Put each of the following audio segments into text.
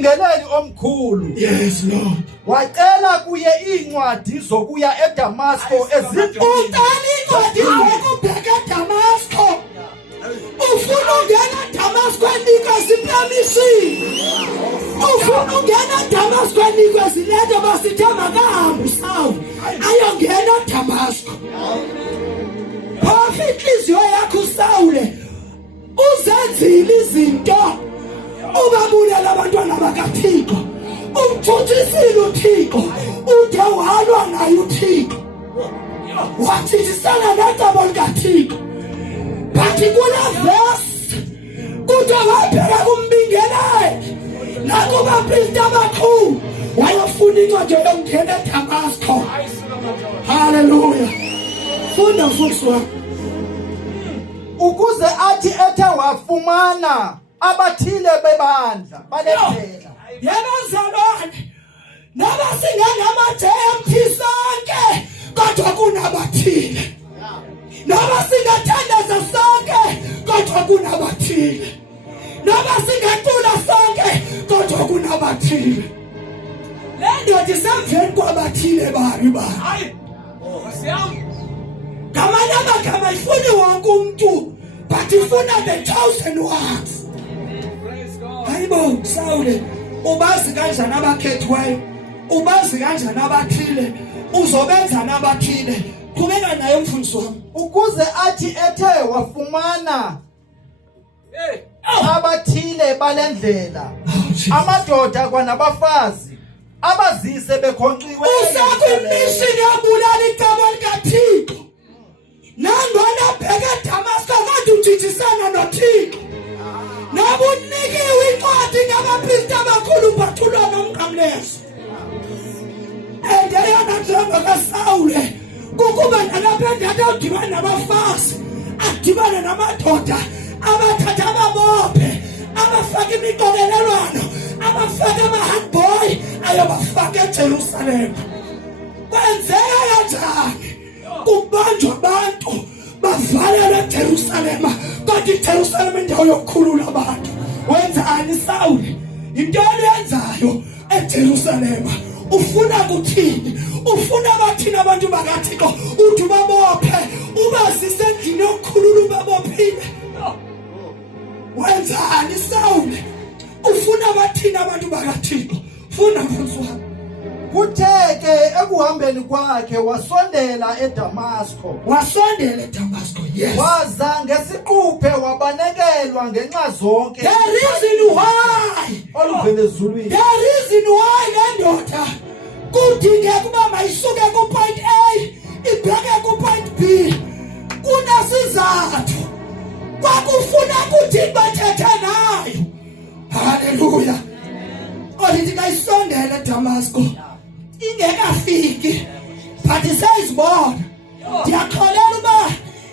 Ngeleli omkhulu. Yes, Lord. Wacela kuye incwadi zokuya eDamasco Ucela incwadi zokubheka eDamasco. Ufuna ungena eDamasco enikazi imlamisi. Ufuna ungena eDamasco enikazi lento basithema kahambe uSawu. Ayongena eDamasco. Phofu inhliziyo yakho uSawule. Uzenzile izinto. Ubabulela abantwana bakaThixo. Umthuthisile uThixo. Uthe walwa naye uThixo. Wathithisana necebo likaThixo. Bathi kula verse kuthi waphela kumbingelele nakuba priest abakhulu wayofuna incwadi yokungena eDamasco. Hallelujah. Funda futhi wami. ukuze athi ethe wafumana abathile bebandla balendlela. Yabazalwane noma singangamaJMT sonke kodwa kunabathile. Noma singathandaza sonke kodwa kunabathile. Noma singacula sonke kodwa kunabathile. Le ndoda isemveni kwabathile bari. Hayi. Siyami. Ngamanye amagama ifuni wonke umuntu but ifuna the 1,000 ones. Praise God. Hayibo Sawule ubazi kanjani abakhethiweyo? Ubazi kanjani abathile? Uzobenza nabathile. Qhubeka naye umfundisi wami. Ukuze athi ethe wafumana Hey. abathile balendlela, amadoda kwanabafazi abazise bekhonqiwe Usakwimishini yabulala igama likaThixo. Nangona bheka eDamasco kodwa uthithisana noThixo. Nabunikiwe incwadi ngabapriest abakhulu bathulwa nomqamlezo. Eyona njengo kaSawule kukuba nalapha endada udibana nabafazi, adibane namadoda abathatha ababophe, abafaka imiqokelelwano, abafaka ama-handboy ayobafaka eJerusalem. Kwenzeka kanjani? Kubanjwa abantu bavalelwe eJerusalem kodwa iJerusalem indawo yokukhulula abantu. Wenzani Sawule? Into oyenzayo eJerusalem ufuna kuthini? Ufuna bathini abantu bakaThixo? Uthi babophe ubasise endlini yokukhulula ubabophile. Wenzani Sawule? Ufuna bathini abantu bakaThixo? Funa mfundisi wami. Kutheke ekuhambeni kwakhe wasondela eDamasco. Wasondela eDamasco. Yes. Waza ngesiquphe wabanekelwa ngenxa zonke. The reason why. Oluvele ezulwini. The reason why le ndoda kudingeka ukuba mayisuke ku point A ibheke ku point B kunasizathu. Kwakufuna ukuthi bathethe nayo. Hallelujah. Olithi kayisondela eDamasco. Ingekafiki. But isayizibona. Ndiyakholela uba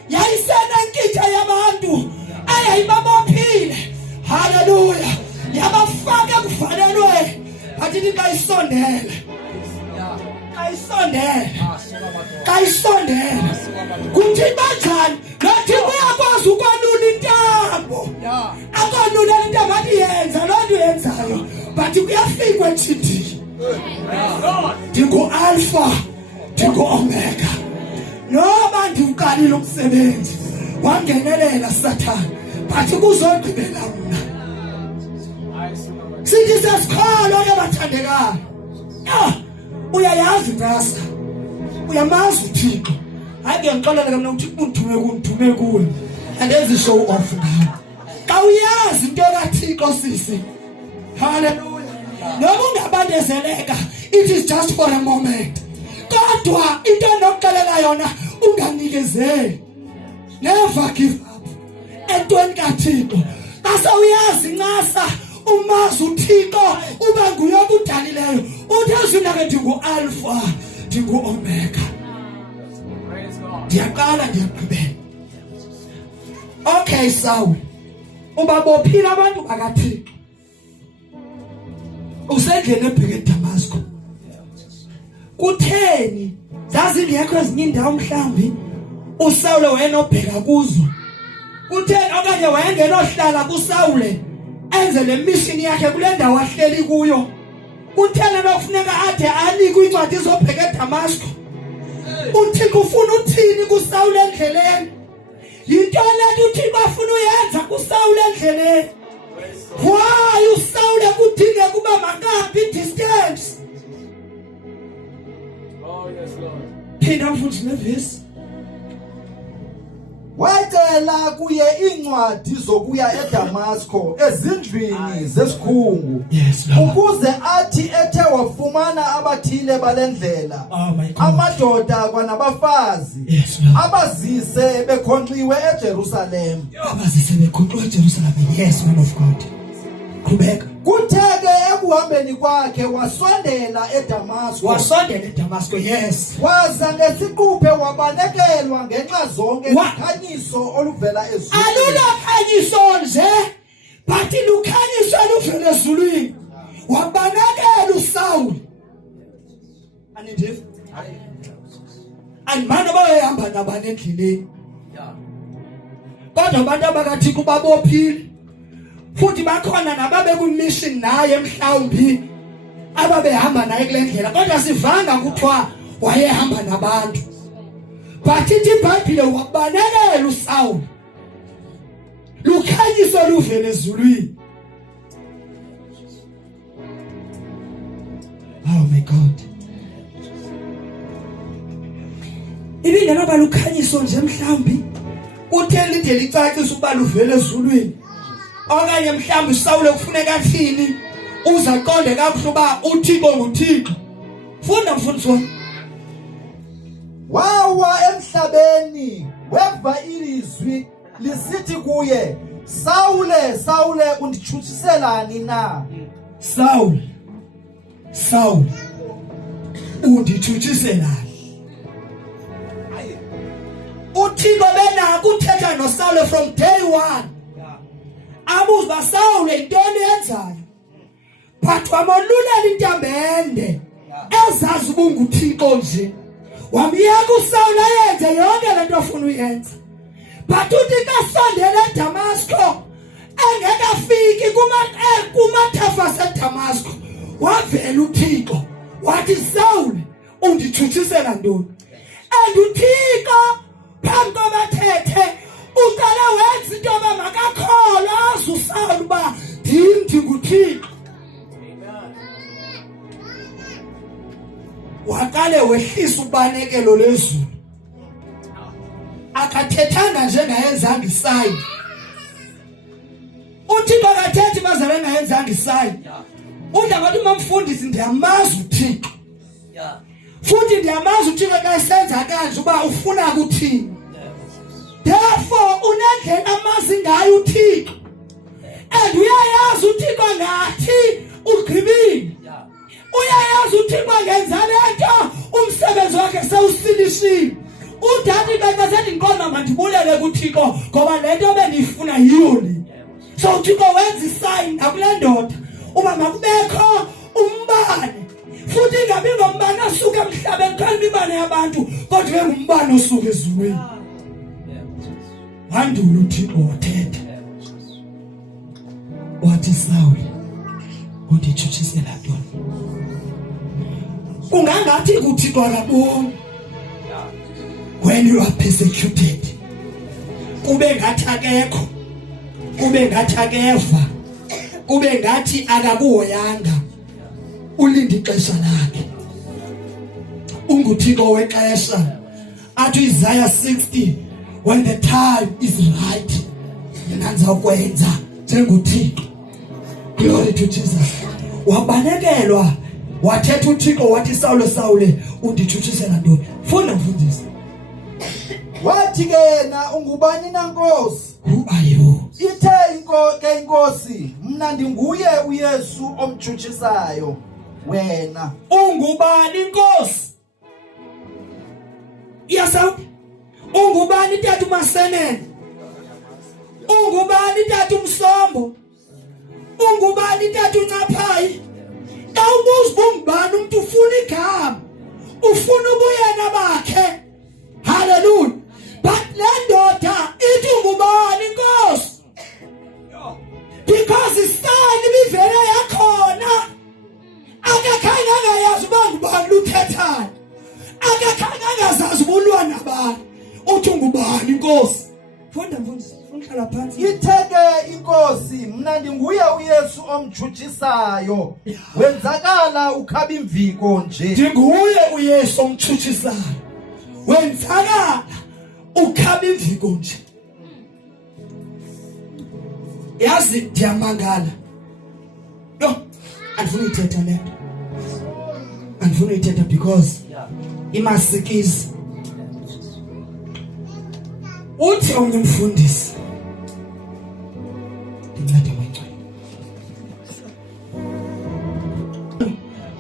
yayisenenkitha yabantu ayayibabophile. Hallelujah. Yabafaka kuvalelwe. But ithi kayisondele. Kayisondele. Kayisondele. Kuthi banjani? Nathi uyakwazi ukwanula intambo. Akwanula intambo ayenza lo nto yenzayo. But kuyafikwa eThini. Ndingu Alpha, ndingu Omega. Noma ndiwuqalile umsebenzi wangenelela Sathane, but kuzogqibela mina. Sithi sesikholwa ke bathandekayo. Uyayazi brasa. Uyamazi uThixo. Hayi ngiyangixolela ke mina uThixo undithume kuwe. Andenzi show off ngayo. Xa uyazi into kaThixo sisi. Hallelujah. Noma ungabandezeleka, it is just for a moment. Kodwa into enokuxelela yona unganikezeli. Never give up. Entweni kaThixo. Base uyazi ncasa umazi uThixo ube nguye okudalileyo. Uthi ke ndingu Alpha, ndingu Omega. Praise God. Ndiyaqala ndiyaqhubeka. Okay Sawule. Ubabophile abantu bakaThixo. Usendlene ebheke eDamasco. Kutheni? Zazi ngekho ezinye indawo mhlambi uSawule wayenobheka kuzo. Kutheni okanye wayengenohlala kuSawule enze le mission yakhe kule ndawo ahleli kuyo. Uthena lokufuneka ade anikwe incwadi izobheka eDamasco. Uthixo ufuna uthini kuSawule endleleni? Yinto lethi uThixo afuna uyenza kuSawule endleleni. Why uSawule kudinge kuba makahambe distance? Oh, yes, Lord. Phinda mfundisi nevesi. wacela kuye incwadi zokuya eDamasco ezindlwini zesikhungu Yes, Lord. ukuze athi ethe wafumana abathile balendlela Oh my God. amadoda kwanabafazi Yes, Lord. abazise bekhonqiwe eJerusalem. Abazise bekhonqiwe eJerusalem. Yes, man of God. Qhubeka. Kutheke ekuhambeni kwakhe wasondela eDamasco. Wasondela eDamasco. Yes. Waza ngesiquphe wabanekelwa ngenxa zonke Wa- ikhanyiso oluvela ezulwini. Alulokhanyiso nje, but lukhanyiso oluvela ezulwini. Wabanakela uSawuli. Andithi? Andimane bayehamba nabani endleleni. Yeah. Kodwa abantu abakaThixo babophile. Futhi bakhona nababe kumission naye mhlawumbi ababehamba naye kule ndlela kodwa sivanga kuthiwa wayehamba nabantu. But ithi iBhayibhile wabanekela uSawuli. Lukhanyiso luvela ezulwini. Oh my God. Ibinde noba lukhanyiso nje mhlawumbi utheni lide licacisa ukuba luvela ezulwini. Okanye mhlawumbi uSawule kufuneka athini uza aqonde kakuhle uba uThixo nguThixo. Funda mfundisi wami. Wawa emhlabeni weva ilizwi lisithi kuye, Sawule, Sawule, unditshuthiselani na? Sawuli, Sawuli, undithutshiselani? uThixo benako uthetha noSawule from day one. Abuza uba Sawule intoni yenzayo? But wamolulela intambo ende ezazi ubunguThixo nje. Wamyeka uSawule ayenze yonke lento afuna uyenza. But uThixo asondela eDamasco engekafiki kumathafa aseDamasco. Wavela uThixo wathi Sawule undithuthisela ntoni? And uThixo phambi kobathethe uqala wenza into yoba makakholwa azi uSawule uba ndim ndinguThixo. Waqale wehlisa ubanekelo lezulu. Akathethanga nje ngayenzanga isayini. uThixo akathethi bazalwane ngayenzanga isayini. Udla ngathi umfundisi ndiyamazi uThixo. Futhi ndiyamazi uThixo xa esenza kanje uba ufuna ukuthini. Therefore unendlela amazi ngayo uThixo. And uyayazi uThixo ngathi ugqibile. Uyayazi uThixo ngenza lento umsebenzi wakhe sewusilishile. Udadi beka sethi inqoma mandibulele kuThixo ngoba lento benifuna yiyo le. So uThixo wenza isign nakule ndoda uba makubekho umbane. Futhi ingabi ngombane asuka emhlabeni kanti ibane yabantu kodwa bengumbane osuka ezulwini. Wandula uThixo wathetha. Wathi Sawule undithuthisela ntoni? Ungangathi kuThixo akaboni. When you are persecuted, kube ngathi akekho, kube ngathi akeva, kube ngathi akakuhoyanga, ulinde ixesha lakhe. UnguThixo wexesha. Athi Isaiah 60, when the time is right, yena uzakwenza njengoThixo. Glory to Jesus. Wabanekelwa wathetha uThixo wathi Sawule, Sawule undithuthisela ntoni? Funda mfundisi. Wathi ke yena ungubani na Nkosi? Who are you? Ithe inkosi, mna ndinguye uYesu omtshuthisayo wena. Ungubani Nkosi? Yasaw. Ungubani tata uMasenene? Ungubani tata uMsombo? Ungubani tata uNcaphayi? Xa ubuza ungubani umuntu ufuna igama, ufuna ubuyena bakhe. Hallelujah. But le ndoda ithi ungubani Nkosi? Because it's ivele yakhona akakhange angayazi uba ngubani uthethayo akakhange angazazi ubulwa nabani uthi ngubani inkosi funda mfundisi uhlala phansi Itheke inkosi mna ndinguye uYesu omjujisayo wenzakala ukhaba imviko nje ndinguye uYesu omjujisayo wenzakala ukhaba imviko nje yazi ndiyamangala yo andifuna uyithetha le nto andifuna uyithetha because imasikizi uthi omnye umfundisi ndincede ngcwele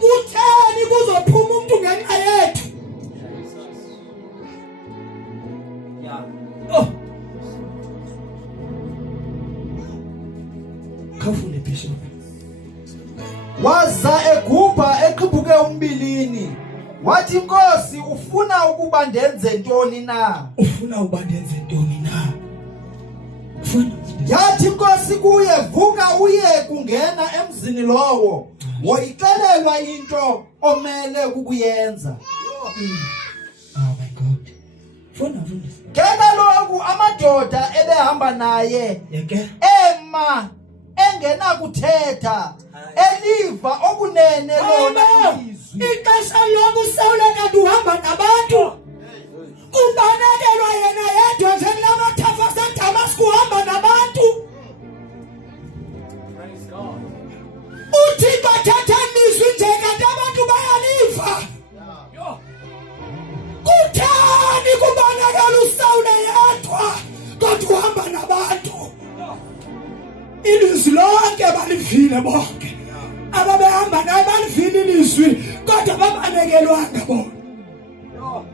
utheni kuzophuma umuntu ngenxa yethu oh khawufune bishop waza egubha eqhibuke umbilini wathi inkosi ufuna ukuba ndenze ntoni na ufuna uba ndenze ntoni na ufuna yathi inkosi kuye vuka uye kungena emzini lowo woyixelelwa into omele ukuyenza oh my god funa ke kaloku amadoda ebehamba naye yeke ema engenakuthetha eliva okunene lona ilizwi ixesha lokusawula kanti uhamba nabantu kubanekelwa yena yedwa nje lamathafa aseDamasku uhamba nabantu Praise God. uThixo athetha ilizwi nje kanti abantu bayaliva Yo. kuthani kubanekela usawule yedwa kodwa uhamba nabantu ilizwi lonke balivile bonke ababehamba naye balivile ilizwi kodwa babanekelwanga bona Yo.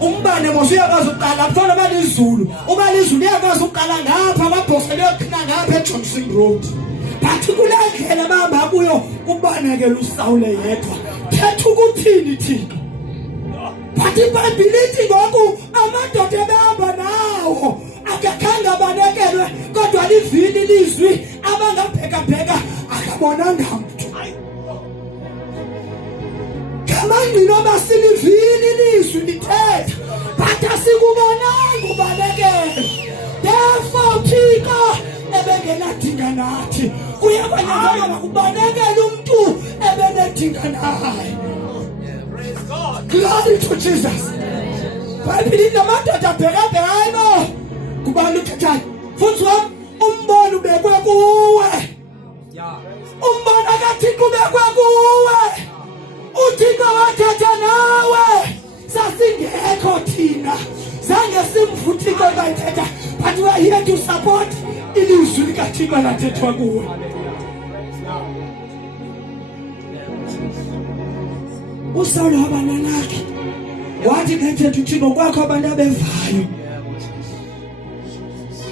umbane mosuyakwazi uqala kufanele balizulu uma lizulu liyakwazi uqala ngapha amabhokse leyoqhina ngapha eJohnson Road bathi kule ndlela bahamba kuyo kubanekela usawule yedwa phethe ukuthini Thixo bathi iBhayibhile lithi ngoku amadoda ebehamba nawo akakhange abanekelwe kodwa livile ilizwi abangabheka akabonanga mntu kamangqino basilivile ilizwi lithetha but asikubonanga ubalekele therefore Thixo ebengenadinga nathi uyabanyanzeleka kubanekela umuntu ebenedinga naye Praise God. glory to Jesus Bhayibhile namadoda bheka kubani uthethayo futhi wami umbono ubekwe kuwe Yeah. umbono kaThixo ubekwe kuwe uThixo wathetha nawe sasingekho thina zange simvuthixo bayithetha but we are here to support ilizwi likaThixo lathethwa kuwe Praise God. usawule wabananakhe wathi kethetha uThixo kwakho abantu abevayo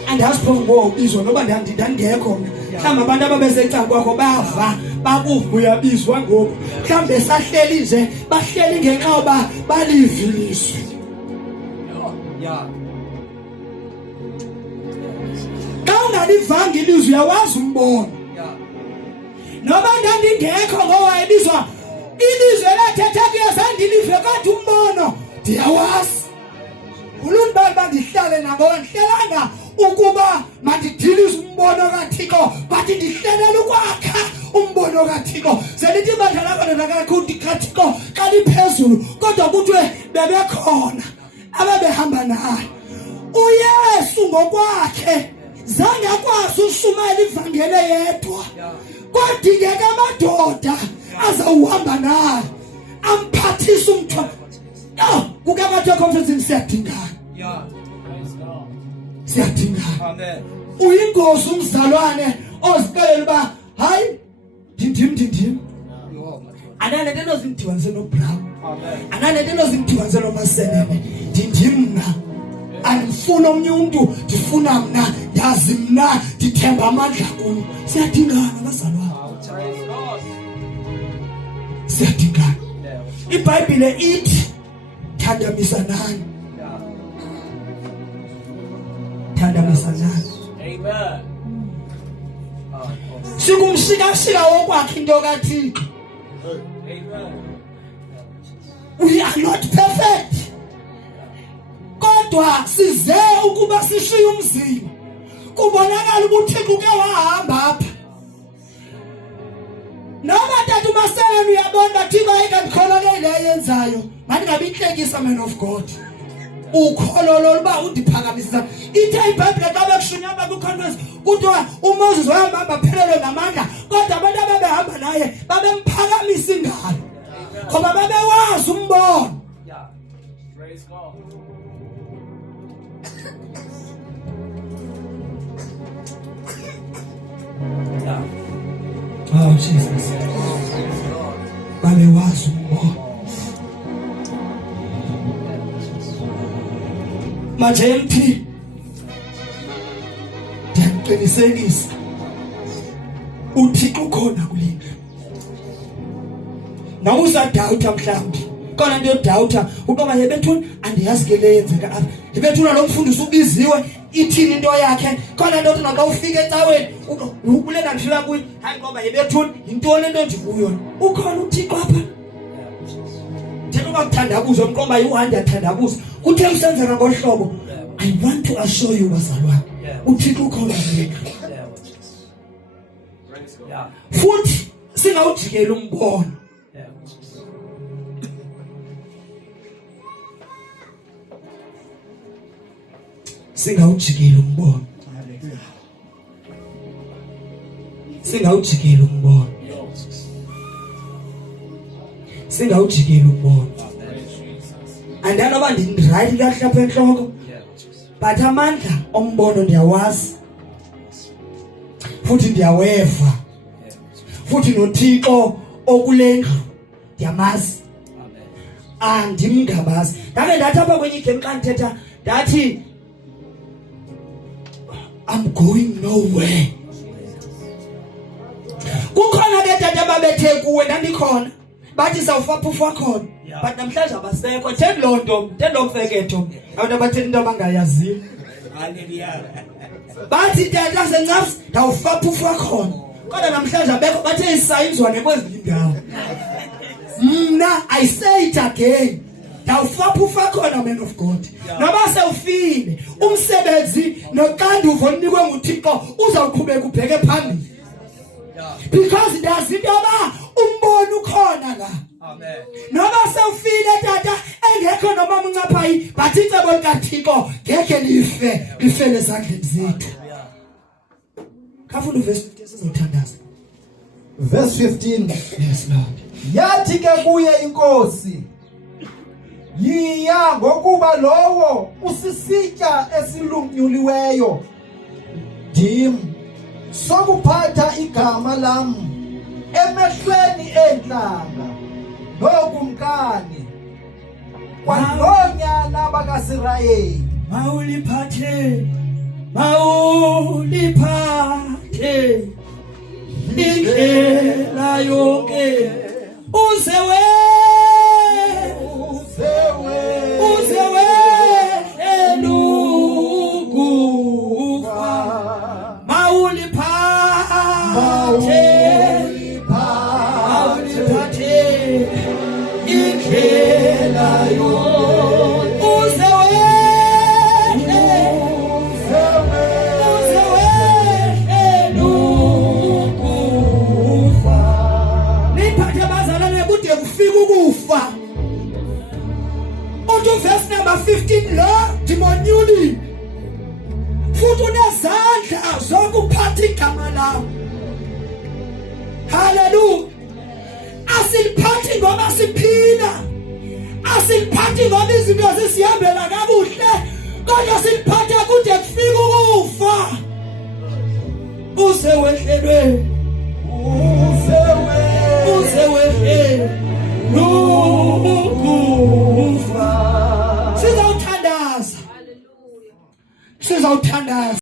andasipho izwa noba ndandingekho mhlawumbe abantu ababesecala kwakho bava bakuva uyabizwa ngoku mhlawumbe sahleli nje bahleli ngenxa yoba balivilizwe Yeah. xa ungalivanga ilizwi uyawazi umbono Yeah. noba ndandingekho ngowayebizwa ilizwi elathetha kuyo zandilive kodwa umbono ndiyawazi uluntu bali bandihlale nangona ndihlelanga ukuba mandidilize umbono kaThixo but ndihlelela ukwakha umbono kaThixo zelithi ibandla lakho kaThixo xa liphezulu kodwa kuthiwe bebekhona ababehamba naye uYesu ngokwakhe zange akwazi ushumayela ivangeli yedwa kwadingeka amadoda azawuhamba naye amphathise umthwalo kukamathe conference siyadingana Yeah. Praise God. siyadingana Amen. uyingozi umzalwane ozixelela uba hayi ndim Yo. ananento enozimdibanise noBrown Amen. ananento enozimdibanise noMasenene ndim mna andifuna omnye umuntu ndifuna mna ndazi mna ndithemba amandla kum siyadingana bazalwane Praise God. siyadingana Yeah. iBhayibhile ithi thandamisanani Yeah. thandamisanani Amen. sikumshika wokwakhe into kaThixo. Amen. We are not perfect. Kodwa size ukuba sishiye umzimba. Kubonakala ukuthi uThixo uke wahamba apha. Noma tata umasengeni uyabona Thixo ayikandikholwa le yenzayo. Manje ngabe inhlekisa man of God. Ukholo loluba undiphakamisa. Ithe iBhayibheli xa bekushunyamba kuconference kuthiwa uMoses wahamba phelelo namandla kodwa abantu ababehamba naye babemphakamisa ingalo. Ngoba babewazi umbono. Yeah. Praise God. Yeah. Oh Jesus. Praise God. Babewazi umbono. Manje mthi ndiyakuqinisekisa uThixo ukhona kulendlu. Nawusadawutha mhlawumbe khona into yodawutha ukuba yebethuni andiyazi ke le yenzeka apha yebethuna lo mfundisi ubiziwe ithini into yakhe khona into naxa ufika ecaweni ukulena ndifika kuyi hayi ngoba yebethuni intoni into ndikuyo ukhona uThixo apha. Thixo bakuthandabuza umqomba yi100 thandabuza kuthe usenzeka ngohlobo. I want to assure you bazalwane uThixo ukhona kulendlu. Praise God. Yeah. Futhi singawujikela umbono. Yeah. Singawujikela umbono. Singawujikela umbono. Singawujikela umbono. Andana bandindrive kahle apha enhloko. But amandla ombono ndiyawazi. Futhi ndiyaweva. Futhi noThixo okulendlu ndiyamazi. Andimngabazi. Ndake ndathi apha kwenye igame xa ndithetha ndathi I'm going nowhere. Kukhona ke tata babethe kuwe ndandikhona. Bathi sawufaphufa khona. But namhlanje abasekho. Theni lo nto, theni lo mfeketho. Abantu abatheni into abangayaziyo. Hallelujah. Bathi tata sencapsi ndawufaphufa khona. Kodwa namhlanje abekho bathe isayinzwane kweziphi indawo. Mna I say it again. Ndawufaphufa khona man of God. Noba sewufile umsebenzi noxanduvo onikwe nguThixo uzawuqhubeka ubheke phambili. Because ndazi into yoba umbono ukhona la. Amen. Noba sewufile tata engekho noma uncaphayi but icebo likaThixo ngeke lifele ezandleni zethu. Kafuna uverse 15 sizothandaza. Verse 15. Yes Lord. Yathi ke kuye inkosi, yiya ngokuba lowo usisitya esilumnyuliweyo ndim sokuphatha igama lam emehlweni entlanga nokumkani kwalonyana bakaSirayeli. Mawuliphathe indlela yonke uzewe elukufa. Mawuliphathe indlela yonke uzewe elukufa. Niphathe bazalwane kude kufika ukufa. Onto verse number 15 lo dimonyuli futhi unezandla zokuphatha igama lawo. Hallelujah. Asiliphathi ngoba siphila, asiliphathi ngoba izinto zisihambela kakuhle, kodwa siliphatha kude kufika ukufa. Usewehlelwe ukufa. Sizawuthandaza.